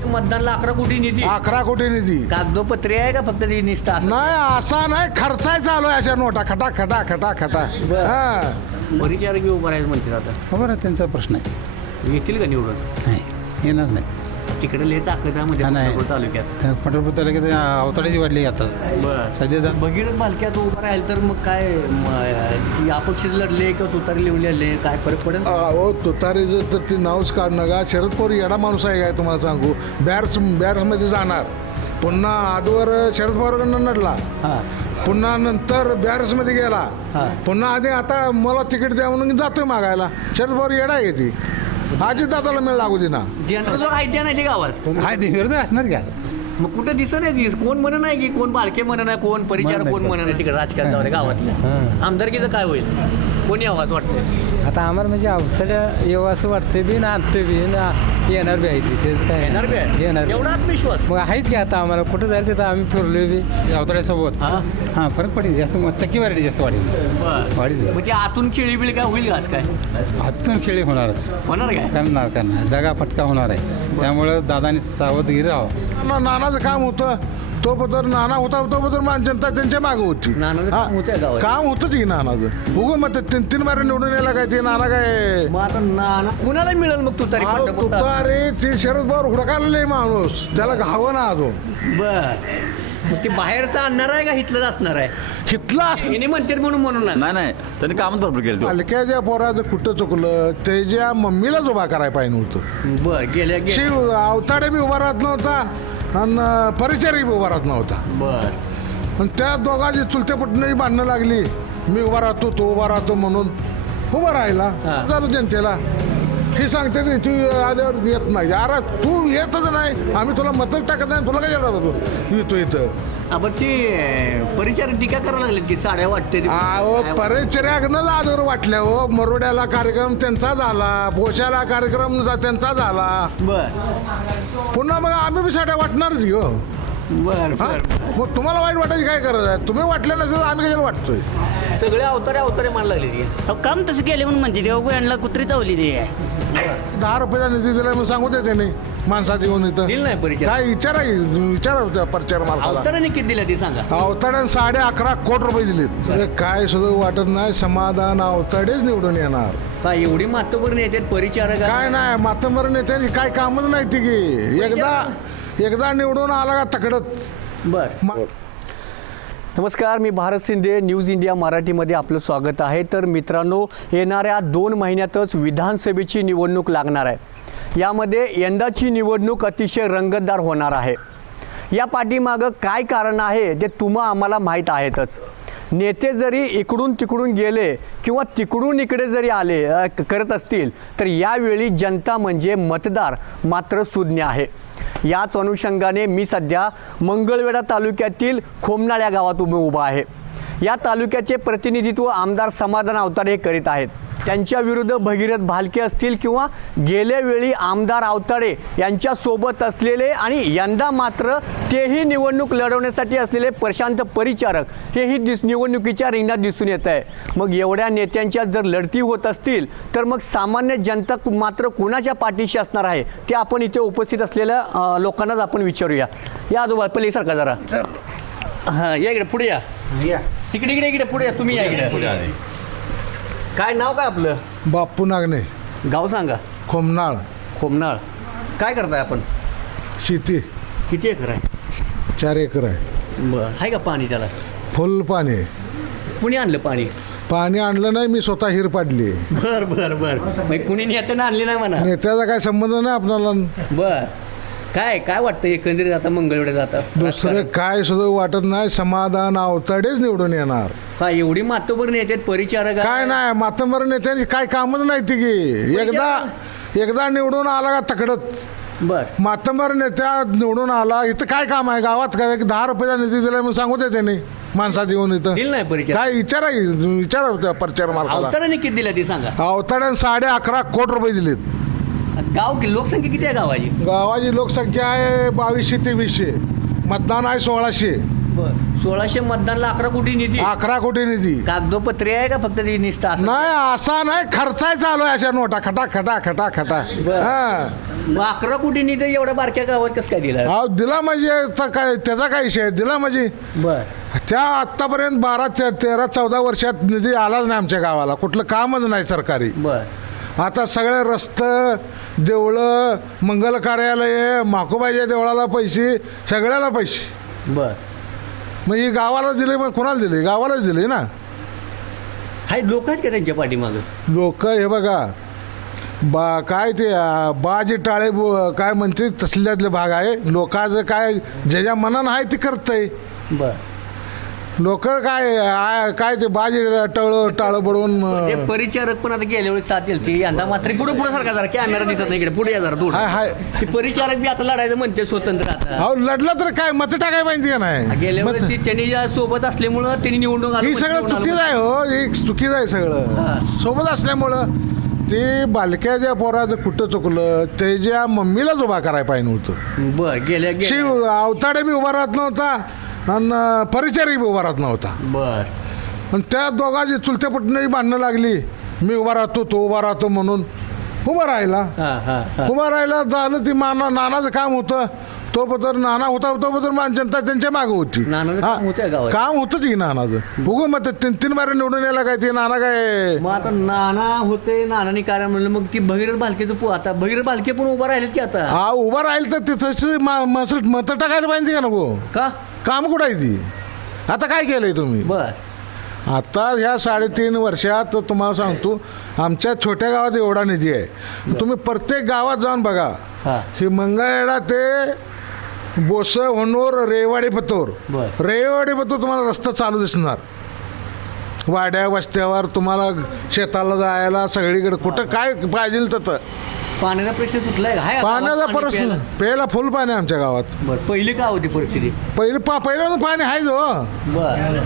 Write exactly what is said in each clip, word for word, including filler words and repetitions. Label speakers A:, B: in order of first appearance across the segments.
A: मतदानला अकरा कोटी निधी
B: अकरा कोटी निधी
A: कागदोपत्री आहे का फक्त ती निष्ठा असं?
B: नाही असा नाही खर्चाय चालू आहे अशा नोटा खटा खटा खटा खटा
A: बरं.
B: हा
A: परिचारक उभं राहायचं म्हणते आता
C: खबर आहे त्यांचा प्रश्न आहे
A: येतील का निवडून?
C: नाही येणार नाही
A: तिकडे लय ताकद आहे मध्ये
C: हा, नाही.
A: पंढरपूर तालुक्यात.
C: पंढरपूर तालुक्यात अवताड्याची वाढली आता
A: बरं
C: सध्या
A: भगीरथ भालक्यात उभं राहील तर मग काय म- की अपक्ष लढले किंवा तुतारी लिवलेले काय फरक पडेल?
B: अहो तुतारीचं तर ती नावच काढणं का शरद पवार येडा माणूस आहे काय तुम्हाला सांगू बॅर्स बॅर्समध्ये जाणार पुन्हा आजवर शरद पवारकडनं लढला
A: हां
B: पुन्हा नंतर बॅरसमध्ये गेला
A: हा.
B: पुन्हा आधी आता मला तिकीट द्या म्हणून जातोय मागायला शरद पवार येडा आहे ती आजी दादाला मिळ लागू दे ना
A: जनरल जो आहे त्या नाही ते गावात
C: हाय ते विरोध असणार घ्या
A: मग कुठं दिसत नाही दिस कोण म्हणत नाही की कोण बालके म्हणत नाही कोण परिचारक
C: म्हणत
A: कोण
C: नाही.
A: म्हणत नाही तिकडे राजकारण जाऊ दे गावातल्या
C: हां.
A: आमदारकीचं काय होईल कोणी यावं असं वाटतं?
D: आता आम्हाला म्हणजे अवतड्या येऊ असं वाटतं बी ना आणतं बी ना येणार बी आहे ते तेच काय
A: येणार बी आहे?
D: येणार बी.
A: एवढा आत्मविश्वास
D: मग आहेच की आता आम्हाला कुठं जायला तिथं आम्ही फिरलोय बी
C: अवताड्यासोबत
A: हा
C: हां फरक पडेल जास्त मग टक्केवारी जास्त वाढेल
A: बरं
C: वाढील
A: मग ते आतून खेळी बिळी काय होईल का असं काय
C: हातून खेळी होणारच
A: होणार काय?
C: करणार करणार दगा फटका होणार आहे त्यामुळं दादानी सावधगिरी राहावं
B: ना- नानाचं काम होतं तो बदल नाना होता तो बदल मान जनता त्यांच्या मागे होती
A: नानाचं
B: हा.
A: काम होतंय गावात?
B: काम होतंच की नानाचं उगं मग ते तीन तीन बारे निवडून यायला काय ते नाना काय
A: मग आता ना कुणाला मिळेल मग तुतारी
B: अहो,
A: पंढरपूर तालुक्यात?
B: तुतारी ती शरद पवार हुडकायला माणूस त्याला घावं ना अजून
A: बर मग ते बाहेरचा आणणार आहे का इथलंच असणार आहे?
B: हितला असं
A: हिने म्हणते म्हणून म्हणून ना
E: नाही नाही त्यांनी कामच भरपूर केलं तो
B: हलक्याच्या पोराचं कुठं चुकलं त्याच्या मम्मीलाच उभा करायला पाहिजे नव्हतं
A: बर गेल्या गेल्या
B: शिव अवताडे बी उभा राहत नव्हता आणि परिचारी बी उभा राहत नव्हता
A: बर
B: आणि त्या दोघांची चुलते पटणंही बांधणं लागली मी उभा राहतो तो उभा राहतो म्हणून उभा राहिला
A: हा.
B: झालं जनतेला ही सांगते ती तू आल्यावर येत नाही अरे तू येतच नाही आम्ही तुला मतच टाकत नाही तुला काय येणार होतो येतो इथं
A: आपण ते परिचारक टीका करायला लागलेत की साड्या वाटते ते.
B: अहो परिचर्यानं लाजवर वाटल्या हो मरोड्याला कार्यक्रम त्यांचा झाला पोशाला कार्यक्रम जा- त्यांचा झाला
A: बर
B: पुन्हा मग आम्ही बी साड्या वाटणारच घेऊ
A: बर
B: हा?
A: बर
B: मग तुम्हाला वाईट वाटायची काय गरज आहे तुम्ही वाटलं नसेल तर आम्ही कशाला वाटतोय
A: सगळे अवतारे अवतारे मानायला लागले की
F: अहो, काम तसं केले म्हणून म्हणजे ते अगो यांना कुत्री चावली ते
B: दहा रुपयाचा निधी दिला म्हणून सांगू दे त्याने माणसात येऊन इथं
A: दिल नाही परिचारक
B: काय विचारा विचारा त्या प्रचार मालकाला
A: अवताराने किती दिला ते सांगा?
B: अवताड्यानं साडे अकरा कोटी रुपये दिलेत अरे काय सुद्धा वाटत नाही समाधान अवताडेच निवडून येणार
A: काय एवढी मातबर येतात परिचारक
B: काय नाही मातंबर नेत्यांनी काय कामच नाही ती की एकदा एकदा निवडून आला का तकडत
A: बर
B: मा-
A: नमस्कार मी भारत शिंदे न्यूज इंडिया मराठीमध्ये आपलं स्वागत आहे. तर मित्रांनो येणाऱ्या दोन महिन्यातच विधानसभेची निवडणूक लागणार आहे. यामध्ये यंदाची निवडणूक अतिशय रंगतदार होणार आहे. या पाठीमागं काय कारण आहे ते तुम्हा आम्हाला माहीत आहेतच. नेते जरी इकडून तिकडून गेले किंवा तिकडून इकडे जरी आले अ, करत असतील तर यावेळी जनता म्हणजे मतदार मात्र शून्य आहे. याच अनुषंगाने मी सध्या मंगळवेढा तालुक्यातील खोमनाळ या गावात उभे उभा आहे. या तालुक्याचे प्रतिनिधित्व आमदार समाधान अवताडे हे करीत आहेत. त्यांच्या विरुद्ध भगीरथ भालके असतील किंवा गेल्या वेळी आमदार अवताडे यांच्यासोबत असलेले आणि यंदा मात्र तेही निवडणूक लढवण्यासाठी असलेले प्रशांत परिचारक हेही दिस निवडणुकीच्या रिंगणात दिसून येत आहे. मग एवढ्या नेत्यांच्या जर लढती होत असतील तर मग सामान्य जनता मात्र कोणाच्या पाठीशी असणार आहे ते आपण इथे उपस्थित असलेल्या अ, लोकांनाच आपण विचारूया. या आजोबा पहिले सारखा जरा हां या इकडे पुढे या इकडे इकडे इकडे पुढे या तुम्ही या इकडे. काय नाव काय आपलं?
B: बाप्पू नागणे
A: गाव सांगा.
B: खोमनाळ
A: खोमनाळ. काय करताय आपण?
B: शेती
A: किती एकर आहे?
B: चार एकर आहे
A: बरं आहे का पाणी त्याला?
B: फुल पाणी आहे.
A: कुणी आणलं पाणी?
B: पाणी आणलं नाही मी स्वतः हिर पाडली
A: बर बर बर मग कुणी नेत्यानं आणली नाही म्हणा.
B: नेत्याचा काय संबंध नाही आपल्याला
A: बर काय काय वाटतं एकंदरीत आता मंगळवेढा जातात
B: दुसरं काय सुद्धा वाटत नाही समाधान अवताडेच निवडून येणार
A: हा एवढी मातोबर नेत्यात परिचारक आहे.
B: काय नाही मातंबर नेत्यांनी काय कामच नाही ती की एकदा एकदा निवडून आला का तकडत
A: बर
B: मातंबर नेत्या निवडून आला इथं काय काम आहे गावात काय दहा रुपयाचा निधी दिला म्हणून सांगू दे त्यांनी माणसात येऊन इथं
A: दिल नाही परिचारक.
B: काय विचारा विचारा त्या प्रचार मालकाला
A: अवताराने किती दिला ते सांगा.
B: अवताड्यानं साडे अकरा कोटी रुपये दिलेत.
A: गाव की लोकसंख्या किती आहे गावाची?
B: गावाची लोकसंख्या आहे बावीसशे तेवीसशे मतदान आहे सोळाशे
A: बर सोळाशे मतदानला अकरा कोटी निधी
B: अकरा कोटी निधी
A: कागदोपत्री आहे का फक्त ती निष्ठा असं?
B: नाही असा नाही खर्चाय चालू आहे अशा नोटा खटा खटा खटा खटा
A: बरं.
B: हा
A: मग अकरा कोटींनी तर एवढ्या बारक्या गावात कसं काय दिला
B: अहो दिला म्हणजे आता काय त्याचा काय विषय आहे? दिला म्हणजे
A: बर
B: त्या आत्तापर्यंत बारा ते तेरा चौदा वर्षात निधी आलाच नाही आमच्या गावाला, कुठलं कामच नाही सरकारी.
A: बर
B: आता सगळे रस्ते, देवळं, मंगल कार्यालय, माकोबाईच्या देवळाला पैसे, सगळ्याला पैसे.
A: बर
B: मग ही गावाला दिले, मग कोणाला दिले? गावालाच दिले ना.
A: हाय लोक आहेत का त्यांच्या पाठीमागं?
B: लोक हे बघा बा काय ते आ, बाजी टाळे बु- काय म्हणते तसल्यातले भाग आहे. लोकांचं काय ज्याच्या मनानं आहे ते करतंय.
A: बर
B: लोक काय आ, काय ते बाजी टळ टाळं बुडवून
A: ते
B: अ,
A: परिचारक पण आता गेल्या वेळेस साथ दिली यंदा मात्र पुढे पुढे सारखा जरा कॅमेरा दिसत नाही इकडे पुढे या जरा दूर.
B: हाय हाय
A: ती परिचारक बी आता लढायचं म्हणते स्वतंत्र आता.
B: अहो लढलं तर काय मत टाकाय पाहिजे का नाही?
A: गेल्या
B: मत-
A: वेळेस ती- त्यांनी या सोबत असल्यामुळं त्यांनी निवडणूक आलं,
B: ही
A: पण
B: सगळं
A: निवडून आलं.
B: चुकीचं आहे हो. हे चुकीचं आहे
A: हा.
B: सगळं. सोबत असल्यामुळं ते बालक्याच्या पोराचं कुठं चुकलं, त्याच्या मम्मीलाच उभा करायला पाहिजे होतं.
A: बर गेल्या गेल्या-
B: शिव अवताडे बी उभा राहत नव्हता आणि परिचारिक बी उभा राहत नव्हता.
A: बर
B: आणि त्या दोघांची चुलत्या पुटण्याची भांडणं लागली. मी उभा राहतो, तो उभा राहतो म्हणून उभा राहिला.
A: हा हा हा
B: उभा राहिला झालं. ती माना नानाचं काम होतं. तो बदल नाना होता तो बदल मान जनता त्यांच्या मागं होती.
A: नानाचं
B: हा,
A: काम होतं गावात?
B: काम होतंच की नानाचं. बघू मग ते तीन तीन बारे निवडून यायला काय ते नाना काय
A: मग आता नाना होते नानानी काय म्हणलं मग ती भगीरथ भालकेचं पो आता भगीरथ भालके पण उभा राहिलेत की आता.
B: हा उभा राहील तर तिथं मत टाकायला पाहिजे का नको?
A: का
B: काम कुठं आहे ती? आता काय केलंय तुम्ही?
A: बर
B: आता ह्या साडेतीन वर्षात तुम्हाला सांगतो आमच्या छोट्या गावात एवढा निधी आहे. तुम्ही प्रत्येक गावात जाऊन बघा.
A: हा
B: ही मंगळवेढा ते बोस होणूर रेवाडी पतोर.
A: बर.
B: रेवाडी पतोर तुम्हाला रस्ता चालू दिसणार. वाड्या वस्त्यावर तुम्हाला शेताला जायला सगळीकडे कुठं काय पाहिजे तसं
A: पाण्याचा प्रश्न सुटलाय का? हाय आता
B: पाण्याचा
A: गावात पाणी
B: प्रश्न.
A: प्यायला?
B: प्यायला फुल पाणी आहे आमच्या गावात.
A: बर पहिली का होती परिस्थिती?
B: पहिलं पा पहिलं पाणी आहे जो.
A: बर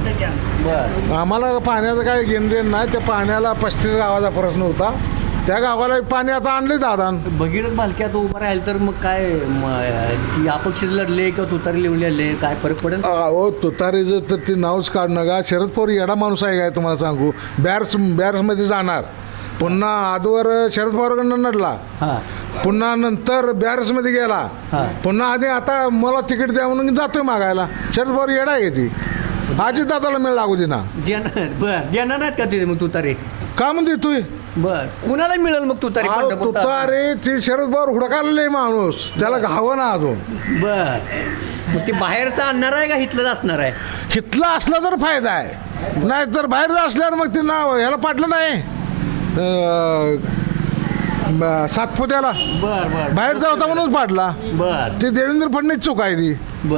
A: बर
B: आम्हाला पाण्याचं काय घेणदेण नाही. त्या पाण्याला पस्तीस गावाचा प्रश्न होता. त्या गावाला पाणी आता आणले दादा.
A: भगीरथ भालके आता उभा राहील तर मग काय म, ती अपक्ष लढले किंवा तुतारी लिवलेले काय फरक पडेल?
B: अहो तुतारीचं तर ते नावच काढ नका. शरद पवार येडा माणूस आहे काय तुम्हाला सांगू. बॅर्स बॅर्समध्ये जाणार, पुन्हा आजवर शरद पवारकडनं लढला,
A: हा
B: पुन्हा नंतर बॅरसमध्ये गेला,
A: हा.
B: पुन्हा आधी आता मला तिकीट द्या म्हणून जातोय मागायला. शरद पवार येडा आहे ती. आजी दादाला मिळ लागू दे ना.
A: देणार बर देणार नाहीत का तुझे मग तुतारी?
B: का म्हणते तू?
A: बर कुणाला मिळेल मग तुतारी?
B: अहो,
A: पंढरपूर
B: तुतारी ती शरद पवार हुडकायला माणूस, त्याला घावं ना अजून.
A: बर मग ते बाहेरचा आणणार आहे का इथलंच असणार आहे?
B: हितला असला तर फायदा आहे, नाही तर बाहेरचं असल्यावर मग ते नाव ह्याला पाटलं नाही अं, ब- सातपुत्याला
A: बर बर
B: बाहेरचा होता म्हणूनच पाडला.
A: बर
B: ते देवेंद्र फडणवीस चूक आहे ती.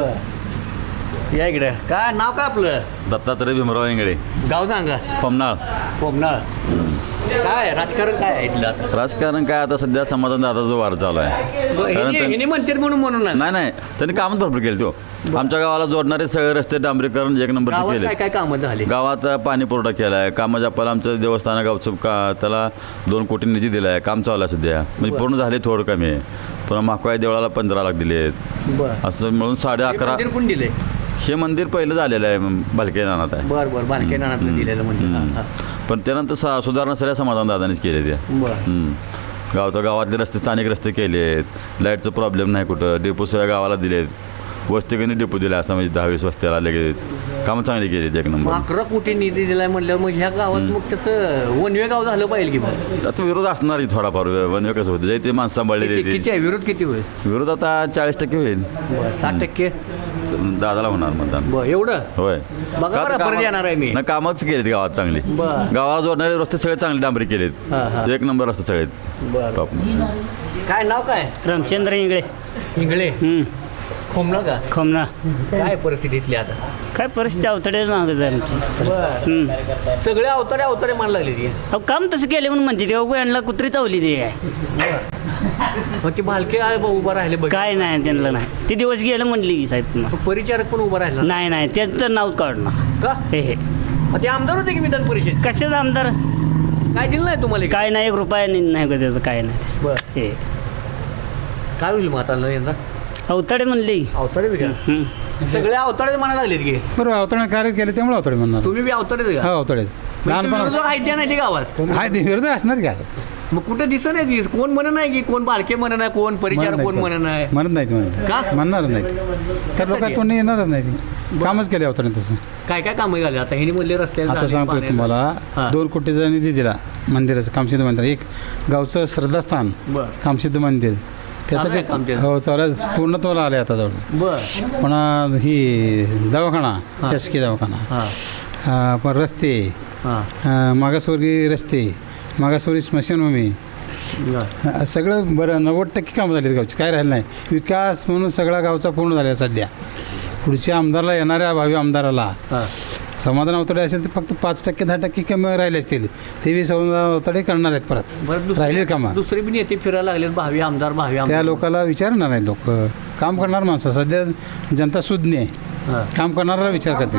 A: बर या इकडे काय नाव काय आपलं?
E: दत्तात्रय भीमराव इंगळे,
A: गाव सांगा.
E: खोमनाळ.
A: कोमनाळ. काय राजकारण काय आहे इथलं आता?
E: राजकारण काय आता सध्या समाधान दादाचं वार चालू आहे.
A: बरं,
E: कारण
A: हिने-
E: त्यां-
A: हिने म्हणतात म्हणून म्हणून नाही.
E: नाही नाही त्यांनी कामच भरपूर केले तो. आमच्या गावाला जोडणारे सगळे रस्ते डांबरीकरण एक नंबरचे
A: गावात
E: केले.
A: काय काय कामं झाली?
E: गावात पाणी पुरवठा केला आहे. कामाच्या आपल्याला आमचं देवस्थान गावचं का त्याला दोन कोटी निधी दिला आहे. काम चालू आहे सध्या, म्हणजे पूर्ण झाले थोडं कमी आहे. पुन्हा माकवाई देवळाला पंधरा लाख दिले आहेत.
A: बर
E: असं मिळून साडे अकरा.
A: मंदिर कोण दिले?
E: हे मंदिर पहिलं झालेलं आहे, भालके नानात आहे.
A: बर बर बालके नानातलं दिलेलं मंदिर. हा,
E: हम्म.
A: हा.
E: पण त्यानंतर सा सुधारणा सगळ्या समाधान दादानीच केले त्या.
A: बर
E: हम्म. गावच्या गावातले रस्ते स्थानिक रस्ते केले आहेत. लाईटचं प्रॉब्लेम नाही कुठं. डेपो सगळ्या गावाला दिलेत. वस्तीकडे डेपो दिला असं म्हणजे दहावीस वस्त्याला लगेच कामं चांगली केली एक
A: मग
E: नंबर.
A: अकरा कोटी निधी दिलाय म्हणल्यावर मग ह्या गावात मग तसं वनवे गाव झालं पाहिजे की मग?
E: आता विरोध असणार आहे थोडाफार. वनवे कसं होतं जे ते माणसं सांभाळलेली
A: किती
E: आहे
A: किती आहे विरोध? किती होईल?
E: ते. विरोध आता चाळीस टक्के होईल.
A: बर साठ टक्के?
E: दादाला होणार मतदान.
A: बर एवढं?
E: होय.
A: बघा
E: का तर
A: बरं, परत
E: कामं-
A: येणार आहे मी.
E: नाही, कामच केलीत गावात चांगली.
A: बरं.
E: गावाला जोडणारे रस्ते सगळे चांगले डांबरी केलेत.
A: हा, हा.
E: एक नंबर रस्ते सगळे
A: बर
E: टॉप.
A: काय नाव काय?
G: रामचंद्र इंगळे
A: इंगळे. खोमला का?
G: खोमना.
A: काय परिस्थिती इथली आता?
G: काय परिस्थिती अवतडे मागच आहे आमची परिस्थिती. हम्म.
A: बर. सगळे अवतारे अवतारे मान लागले ती.
G: अहो काम तसं केले म्हणून म्हणते ते यांना कुत्री चावली ते काय
A: मग ते भालके आहे बा उभा राहिले बघ.
G: काय नाही त्यांना नाही ते दिवस गेलं म्हटली की साहेब पुन्हा.
A: परिचारक पण उभा राहिला
G: नाही नाही त्याचं नाव काढणार
A: का?
G: हे हे
A: मग ते आमदार होते की विधान परिषद?
G: कशाचं आमदार
A: काय दिलं नाही तुम्हाला?
G: काय नाही एक रुपया नाही नाही का त्याचं काय नाही
A: बर
G: हे
A: काय होईल मग आता यंदा?
G: अवताडे म्हणले
A: अवतारे का?
G: हम्म.
A: सगळे अवतारे म्हणायला लागलेत की.
C: बरोबर अवतडे कार्य केले त्यामुळे अवतडे म्हणणार.
A: तुम्ही बी अवतारे
C: हो
A: का?
C: अवतडे
A: लहानपणा आहे त्या नाही ते गावात?
C: हाय ते विरोध असणार की आता.
A: मग कुठं दिसत नाही दिस कोण म्हणत नाही की कोण बालके म्हणत नाही कोण परिचार कोण म्हणत नाही
C: म्हणत नाहीत म्हणत
A: का?
C: म्हणणार नाहीत त्या
A: कशासाठी?
C: लोकांना तोंड येणारच नाही ती. कामच केले होतं तसं.
A: काय काय कामं झाले आता हे म्हणले रस्ते
C: आता
A: झाले,
C: सांगतो
A: पाण्याला.
C: तुम्हाला
A: हां.
C: दोन कोटीचा निधी दिला मंदिराचं कामसिद्ध मंदिर एक गावचं श्रद्धास्थान
A: बरं.
C: कामसिद्ध मंदिर
A: चालू आहे काम ते?
C: हो चालू आहे. पूर्णत्वाला आले आता जवळ.
A: बर
C: पुन्हा ही दवाखाना शासकीय दवाखाना
A: हां
C: अं, पण रस्ते
A: हां
C: अं, मागासवर्गीय रस्ते मागासवर्गीय स्मशानभूमी
A: बर.
C: अं, सगळं बरं नव्वद टक्के कामं झाली गावची काय राहिलं नाही. विकास म्हणून सगळा गावचा पूर्ण झाला आहे सध्या. पुढच्या आमदाराला येणाऱ्या भावी आमदाराला
A: हां
C: समाधान अवतडे असेल तर फक्त पाच टक्के दहा टक्के कमी राहिले असतील ते बी समाधान अवतडे करणार आहेत परत
A: बरं
C: राहिले
A: दुसरे
C: कामं
A: दुसरे बी नेते फिरायला लागले भावी आमदार भावी
C: त्या
A: आमदार
C: लोकाला विचारणार आहेत लोक काम करणार माणसं सध्या जनता सुज्ञ आहे
A: हां
C: काम करणारा विचार करते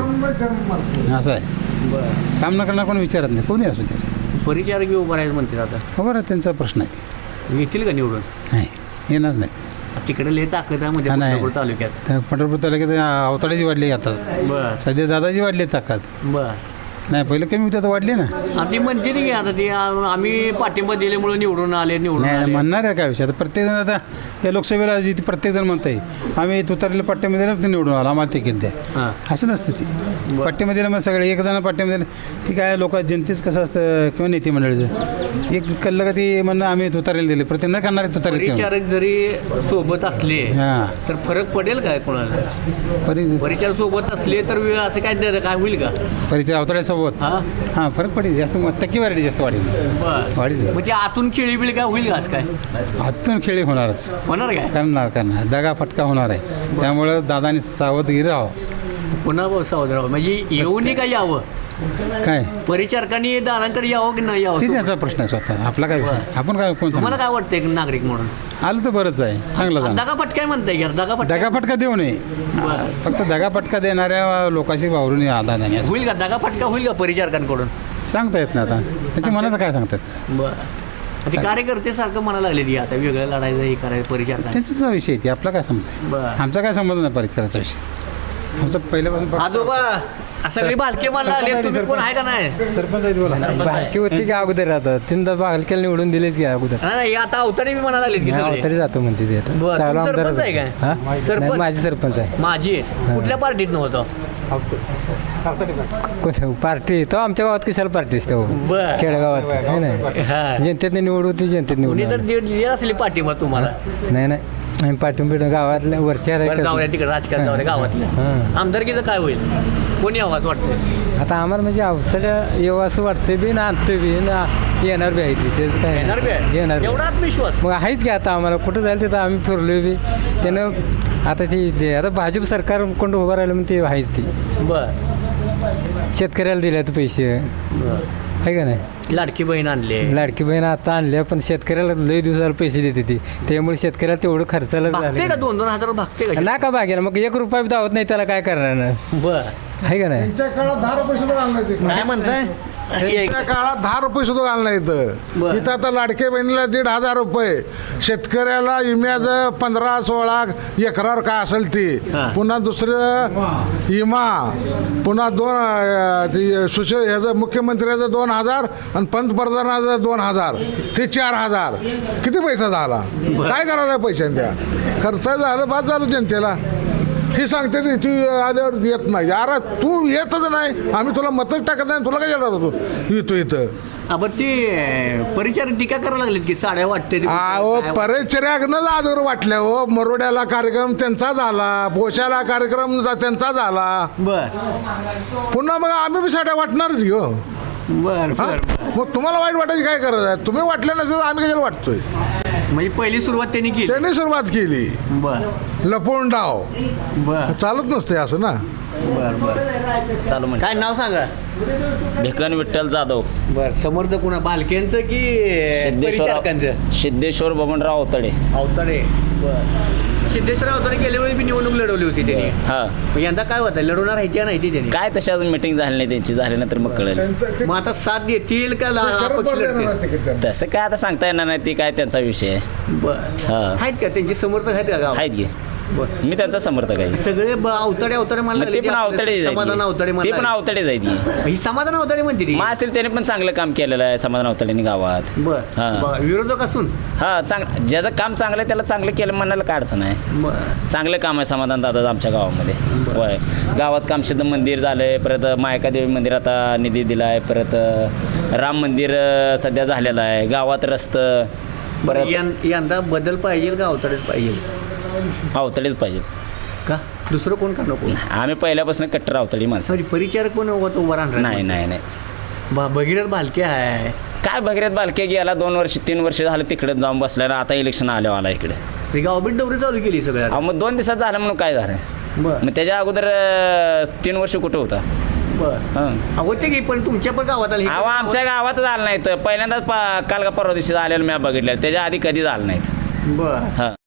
C: असं आहे.
A: बर
C: काम न करणार कोणी विचारत नाही कोणी असू दे
A: परिचारक बी उभं राहायचं म्हणते आता
C: खबर आहे त्यांचा प्रश्न आहे
A: येतील का निवडून
C: नाही येणार नाही.
A: तिकडे लय ताकद आहे म्हणजे
C: हा, नाही.
A: पंढरपूर तालुक्यात
C: त्या पंढरपूर तालुक्यात अवताड्याची वाढली आता
A: बर
C: सध्या दादाची वाढली ताकद
A: बर
C: नाही पहिले कमी होती आता वाढली ना.
A: आपली म्हणते नाही की आता ते आ- आम्ही पाठिंबा दिल्यामुळे निवडून आले निवडून
C: नाही
A: आले
C: म्हणणार आहे काय विषय आता प्रत्येकजण आता या लोकसभेला जी ती प्रत्येकजण म्हणत आहे आम्ही तुतारीला पाठ्यमध्ये दिलं ते निवडून आला आम्हाला तिकीट द्या
A: हां
C: असं नसतं ती पाठ्यमध्ये दिलं मग सगळे एक जण पाठ्यमध्ये दिलं ती काय लोक जनतेच कसं असतं किंवा नेते मंडळीचं एक कल्लं का ती म्हणणं आम्ही तुतारीला दिले प्रत्येक न करणारे तुतारी किंवा
A: परिचारक जरी सोबत असले
C: हां
A: तर फरक पडेल काय कोणाला
C: परि
A: परिचारक सोबत असले तर वेळ असं काय द्या- काय होईल का
C: परिचय अवतड्यासोबत
A: हा
C: हां फरक पडेल जास्त मग टक्केवारी जास्त वाढेल
A: बर
C: वाढेल
A: मग ते आतून खेळी बिळी काय होईल का असं काय
C: आतून खेळी होणारच
A: होणार काय
C: करणार करणार दगा फटका होणार आहे त्यामुळं दादानी सावधगिरी राहावं.
A: पुन्हा बघ सावधराव म्हणजे येऊन का यावं
C: काय
A: परिचारकांनी दारांकडे यावं की नाही यावं
C: ते त्याचा प्रश्न आहे स्वतः आपला काय विषय आपण काय कोण
A: तुम्हाला
C: सांगणार?
A: काय वाटतंय एक नागरिक म्हणून
C: आलं तर बरंच आहे चांगलं जाणार
A: दगा फटकाय म्हणताय यार दगा फटका
C: दगाफटका देऊ नये
A: बरं.
C: फक्त दगाफटका देणाऱ्या लोकांशी वावरून दादाने असं
A: होईल का दगा फटका होईल का परिचारकांकडून
C: सांगता येत नाही आता त्याच्या मनाचं काय सांगतात
A: बर ते कार्यकर्ते सारखं म्हणायला लागले ती आता वेगळं लढायचं हे करायचं परिचारकांना
C: त्यांचाच विषय आहे ते आपला काय समजा
A: बर
C: आमचा काय संबंध नाही परिसराचा विषय आमचं पहिल्यापासून फक्त-
A: आजोबा सगळी बालके मला आले तुम्ही कोण आहे का नाही
C: सरपंच आहेत बोला
D: बाकी होती की अगोदर आता तीनदा बागलकेला निवडून दिलेच की अगोदर
A: नाही, नाही आता अवतारे मी म्हणायला लागलेत की सगळे
D: तरी जातो म्हणते ते आता
A: बरं,
D: चालू
A: तुम्ही
D: आमदार
A: सरपंच आहे काय?
D: हा
A: सरपंच?
D: नाही, माझी सरपंच आहे
A: माझी आहे. कुठल्या पार्टीत नव्हतं
D: कोण पार्टी तो आमच्या गावात कशाला पार्टी असते हो
A: बर
D: खेडेगावात नाही नाही
A: हा
D: जनतेत निवड होती जनतेत निवडून
A: कोणी तर
D: आली.
A: दे- दिली असली पाठिंबा तुम्हाला
D: नाही नाही आम्ही पाठवून पिठून गावातल्या वरच्या
A: बरं,
D: राहतात.
A: जाऊया तिकडे राजकारण जाऊया गावातल्या
D: हां.
A: आमदारकीचं काय होईल कोणी आवाज वाटतं
D: आता आम्हाला म्हणजे अवतड्या येऊ असं वाटतं बी ना आणतं बी ना येणार बी आहे ती त्याचं काय
A: येणार बी आहे?
D: येणार बी.
A: एवढा आत्मविश्वास
D: मग आहेच की आता आम्हाला कुठं जाईल तिथं आम्ही फिरलोय बी त्यानं आता ती ते- आता भाजप सरकार कोण उभं राहिलं म्हणून ते आहेच ती
A: बर
D: शेतकऱ्याला दिल्यात पैसे आहे का नाही
A: लाडकी बहीण आणले
D: लाडकी बहीण आता आणल्या पण शेतकऱ्याला लई दिवसाला पैसे देते ती त्यामुळे शेतकऱ्याला तेवढं खर्चाला
A: भागते का
D: झालं
A: दोन दोन हजार भागते का
D: ना का बागेला मग एक रुपया बी दावत नाही त्याला काय करणार ना
A: बर
D: आहे का नाही
B: त्या काळात दहा रुपये सुद्धा घालणार
A: काय म्हणताय एक-
B: त्या काळात दहा रुपये सुद्धा घालणार इथं
A: बरं.
B: इथं आता लाडके बहिणीला दीड हजार रुपये शेतकऱ्याला विम्याचं पंधरा सोळा एकरावर काय असेल ते
A: हां.
B: पुन्हा दुसरं विमा पुन्हा दोन अं, ती सुश ह्याचं मुख्यमंत्र्याचं दोन हजार आणि पंतप्रधानाचं दोन हजार ते चार हजार किती पैसा झाला काय करायचा पैशाने त्या खर्च झालं बाद झालं जनतेला ही सांगते ती ती आल्यावर येत नाही यार तू येतच नाही आम्ही तुला मतच टाकत नाही तुला काय येणार होतो येतो इथं
A: आपण ती परिचारक टीका करायला लागलेत की साड्या वाटते ते.
B: अहो
A: काय
B: परिचर्यानं आदर वाटल्या हो मरोड्याला कार्यक्रम त्यांचा झाला बोशाला कार्यक्रम जा- त्यांचा झाला
A: बर
B: पुन्हा मग आम्ही बी साड्या वाटणारच घेऊ
A: बर
B: हा?
A: बर
B: मग तुम्हाला वाईट वाटायची काय गरज आहे तुम्ही वाटल्या नसेल तर आम्ही कशाला वाटतोय
A: म्हणजे पहिली सुरुवात त्यांनी केली
B: त्यांनी सुरुवात केली
A: बर
B: लपवून डाव
A: बर
B: चालत नसते असं ना
A: बर बर
G: चालू म्हणजे
A: काय नाव सांगा
G: भिकन विठ्ठल जाधव
A: बर समर्थ कुणा बालकेंचं की
G: सिद्धेश्वर
A: परिचारकांचं
G: सिद्धेश्वर बबनराव अवतडे
A: अवतारे बर सिद्धेश्वर अवतारे गेल्या वेळी मी निवडणूक लढवली होती त्यांनी
G: हा
A: मग यंदा काय होतं लढवणार आहे की नाही ती त्यांनी
G: काय तशी अजून मिटिंग झाली नाही त्यांची झाली नंतर मग कळेल
A: मग आता साथ देतील का ला- अपक्ष लढतील
G: तसं काय आता सांगता येणार नाही ती काय त्यांचा विषय आहे
A: बर
G: हा
A: आहेत का त्यांचे समर्थक आहेत का गाव
G: आहेत की
A: बरं.
H: मी त्यांचा समर्थक आहे
A: सगळे ब- अवताडे अवताडे मला
H: मग ते पण अवतडे
A: समाधान अवताडे
H: ते पण अवतडे जायची
A: ही समाधान अवताडे म्हणते ती
H: मग असेल त्याने पण चांगलं काम केलेलं आहे समाधान अवतडेंनी गावात
A: बर
H: हा.
A: बर. विरोधक असून
H: हा चांग ज्याचं काम चांगलं आहे त्याला चांगलं केलं म्हणायला काय अडचण आहे
A: बर
H: चांगलं काम आहे समाधान दादा आमच्या गावामध्ये होय गावात कामसिद्ध मंदिर झालंय परत मायकादेवी मंदिर आता निधी दिला आहे परत राम मंदिर अ, सध्या झालेलं आहे गावात रस्तं
A: बरं
H: परत
A: यं- यंदा बदल पाहिजे का अवताडेच पाहिजे
H: अवतडेच पाहिजे
A: का दुसरं कोण का नको
H: आम्ही पहिल्यापासून कट्टर अवतडी माणसं
A: सॉरी परिचारक कोण होता उभा राहणार
H: नाही नाही नाही
A: बा- भगीरथ भालके आहे
H: काय भगीरथ बालके गेला दोन वर्ष तीन वर्ष झालं तिकडे जाऊन बसल्यानं आता इलेक्शन आल्यावर आला इकडे
A: ती गावभेट डवरी चालू केली सगळ्या
H: अहो मग दोन दिवसात झालं म्हणून काय झालं
A: बर
H: मग त्याच्या अगोदर अ, तीन वर्ष कुठं होता
A: बर
H: हं.
A: होते की पण तुमच्या पण गावात आली
H: अहो आमच्या गावातच आलं नाहीत पहिल्यांदाच पा- काल का परवा दिवशी आलेलं मी बघितलेलं त्याच्या आधी कधी झालं नाहीत
A: बर
H: हां